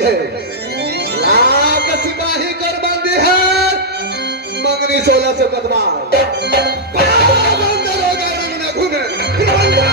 गई है। लाख सिपाही कर बंदी है, मंगनी 16 से बदमाश बंदर हो गए रंग में घूमे फिर बंदा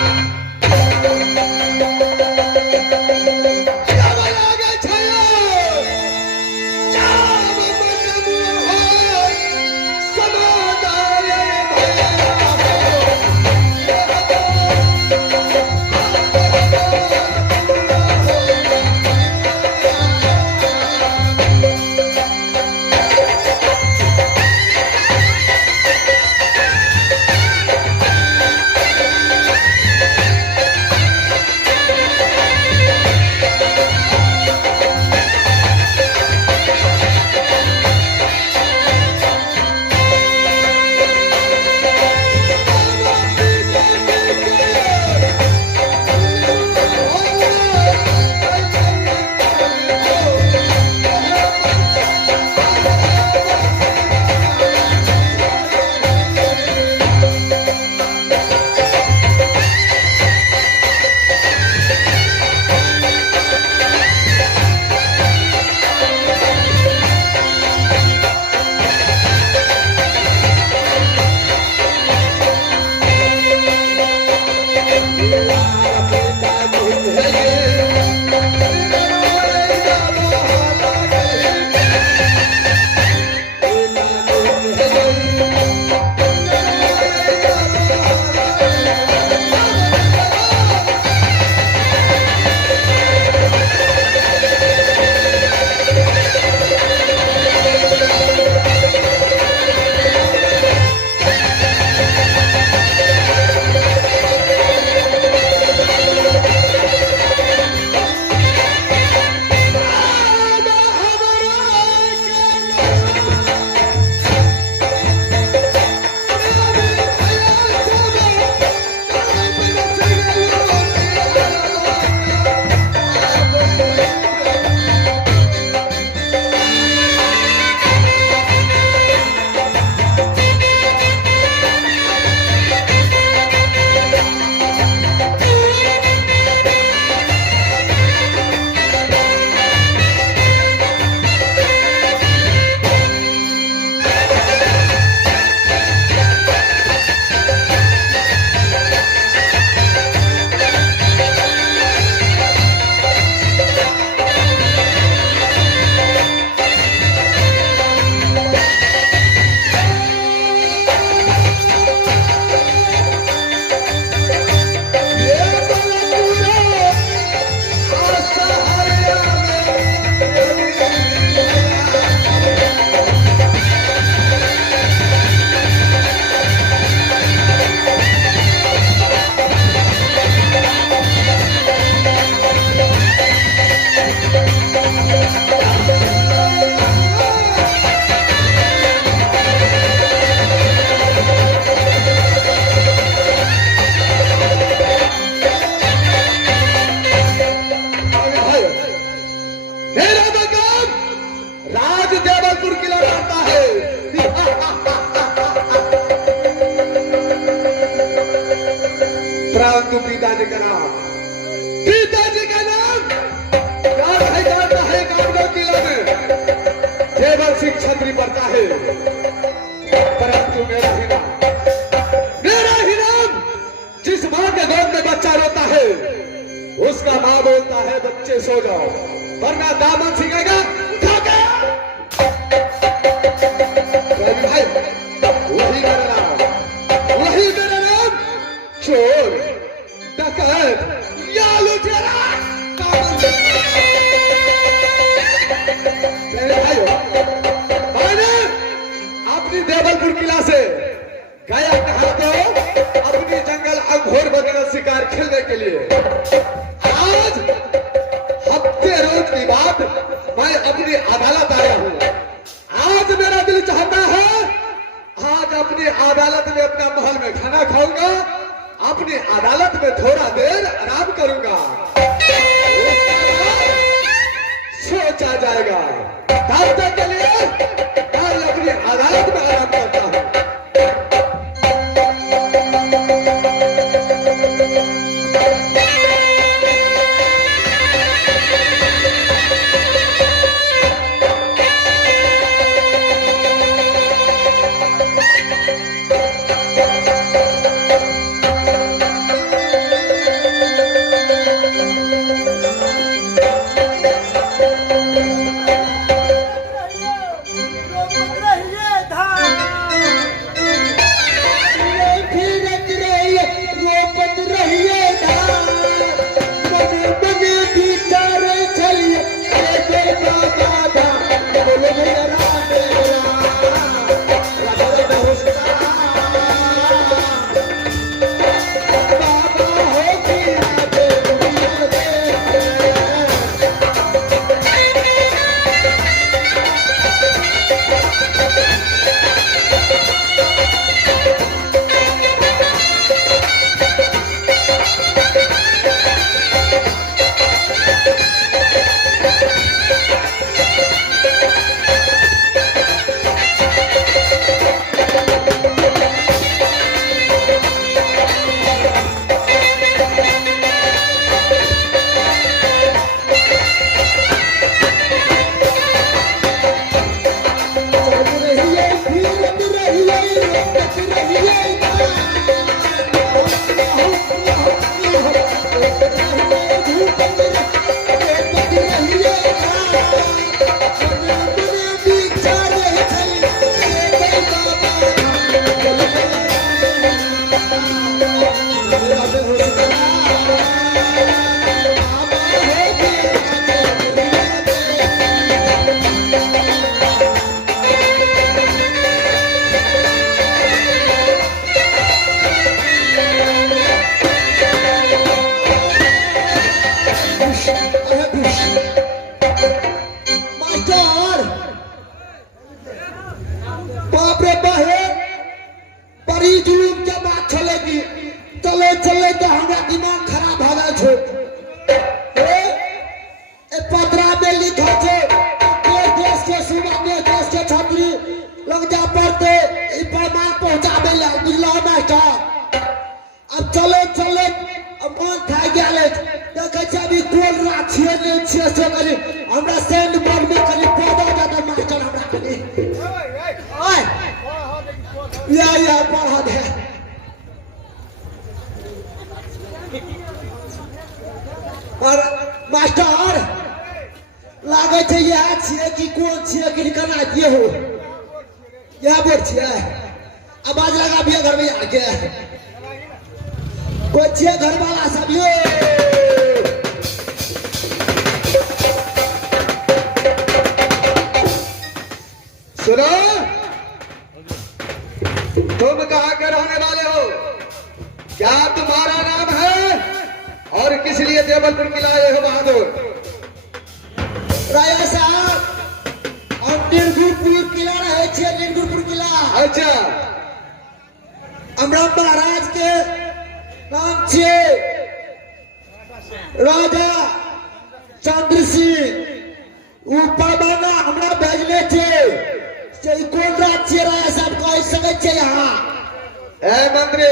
परंतु पिताजी का नाम किला में केवल सिंह छतरी पड़ता है, परंतु मेरा ही नाम जिस मां के गोद में बच्चा रोता है उसका मां बोलता है बच्चे सो जाओ वरना दामन सिंहेगा भाई। वही मेरा नाम चोर डकैत या लुटेरा मैंने अपनी देवलपुर किला से गया कहा तो अपनी जंगल अघोर वगैरह शिकार खेलने के लिए। आज हफ्ते रोज की बात मैं अपनी अदालत आया हूँ। आज मेरा दिल चाहता है आज अपनी अदालत में अपना महल में खाना खाऊंगा, अपनी अदालत में थोड़ा देर आराम करूंगा, सोचा जाएगा। तब तक के लिए मैं अपनी अदालत में आराम करता हूं। बाप रे बाहे बड़ी जुलूम के बात चलेगी चले चले तो हमारा दिमाग खराब हो गया छो ए पत्रा में लिखा छे देश देश के सुबह में देश के छात्री लग जा पड़ते ई पैमान पहुंचाबे ला बुझलो मास्टर अब चले चले अब मन खा गया ले देखे छै अभी कोल रा छिए ने छिए से करी हमरा सेंड बोर्ड में करी पौधा जाता मास्टर हमरा करी ओए या पढ़ा दे और मास्टर लागे छै यह छिए कि कोन छिए कि केना दिए हो यह बोल छिए आवाज लगा भी घर में आके कोई छिए घर वाला सब यो सुनो, तुम कहाँ के रहने वाले हो? क्या तुम्हारा नाम है और किस लिए देवलपुर किला आए हो बहादुर? राजा साहब हम निर्गुणपुर किला रहे छे निर्गुणपुर किला अच्छा, हमरा महाराज के नाम छे राजा चंद्र सिंह ऊपर बना हमरा भेजले छे से कोन रात छे राजा साहब कह सके छे यहाँ ए मंत्री,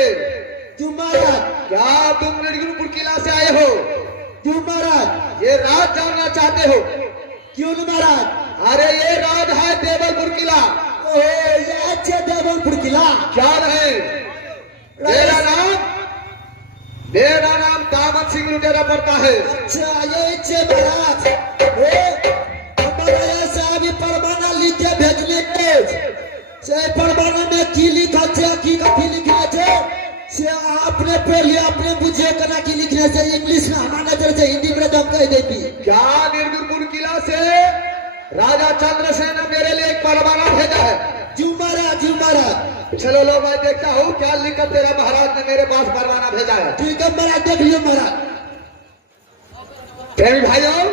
क्यों महाराज क्या तुम निर्गुणपुर किला से आए हो? क्यों महाराज ये राज जानना चाहते हो? क्यों न महाराज अरे ये राज है देवलपुर किला। ओ ये छे देवलपुर किला क्या नहीं? मेरा नाम दामन सिंह लुटेरा पड़ता है। अच्छा ये छे महाराज हमारा साहब परवाना लिखे भेजले के से परवाना में की लिखा छे की कथी लिखले छे से आपने पहले अपने बुझे कना की लिखने से इंग्लिश में हमारा नजर से हिंदी में दम कह देती क्या निर्गुणपुर किला से राजा चंद्रसेन ने मेरे लिए एक परवाना भेजा है? जी महाराज चलो लो, मैं देखता हूँ क्या लिखकर तेरा महाराज ने मेरे पास परवाना भेजा है। ठीक है महाराज देख लियो महाराज। प्रेमी भाइयों,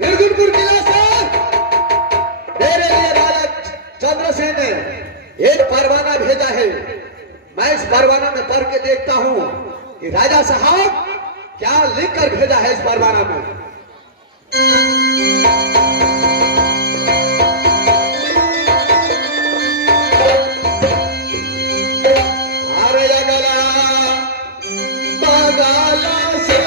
निर्गुणपुर किला से मेरे लिए राजा चंद्रसेन ने एक परवाना भेजा है। मैं इस परवाना में पढ़ के देखता हूँ कि राजा साहब क्या लिखकर भेजा है इस परवाना में। अरे अगला बगला से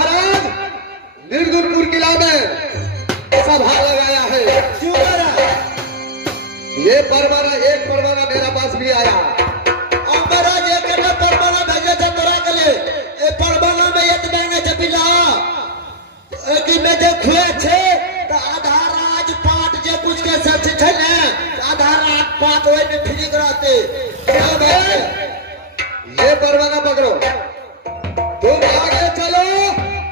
महाराज निर्गुणपुर किला में सभा लगाया है। क्यों महाराज? ये परवाना, एक परवाना मेरा पास भी आया। और महाराज ये कितना परवाना भेजे थे तोरा के लिए? ये परवाना में इतना नहीं छपिला कि मैं देखुए छे तो आधार राज पाठ जे पूछ के सब छे ने आधार राज पाठ ओए में फ्री कराते। क्या बात है? ये परवाना पकड़ो, तुम आगे चलो।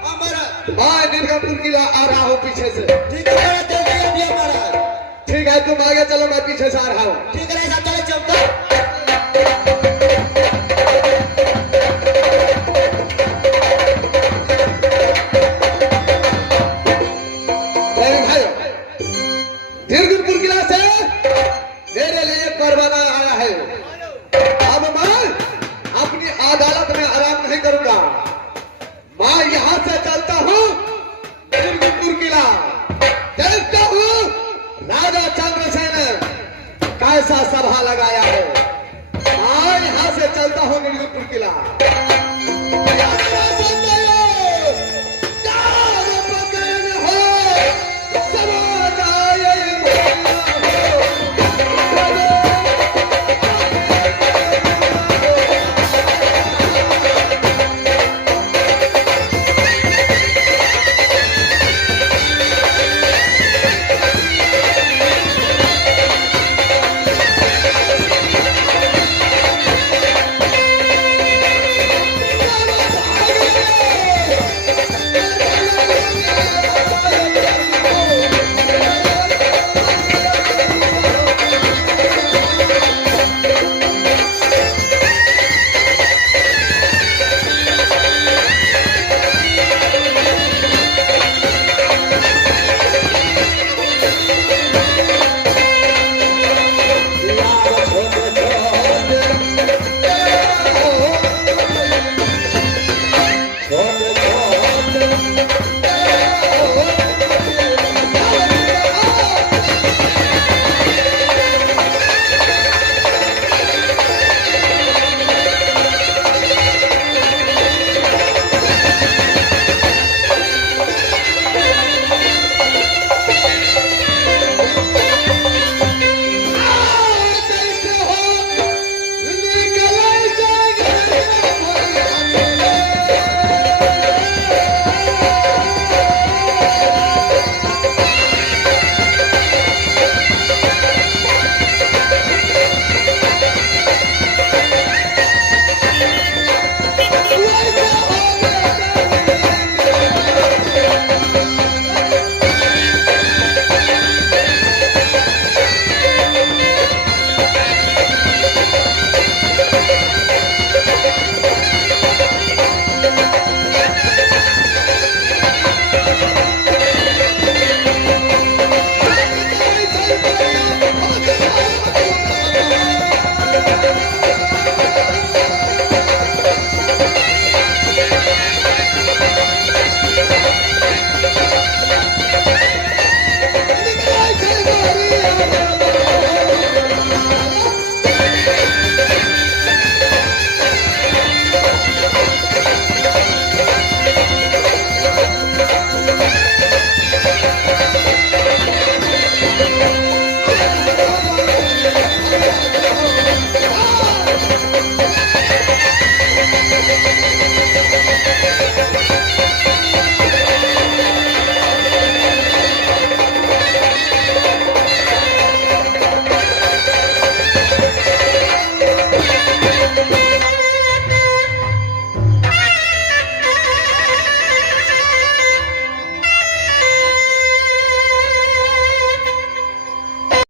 हमारा मैं निर्गुणपुर किला आ रहा हूँ पीछे से। ठीक है, जल्दी अभी महाराज। ठीक है, तुम आगे चलो, मैं पीछे से आ रहा हूँ। ठीक है, ऐसा चले चलता।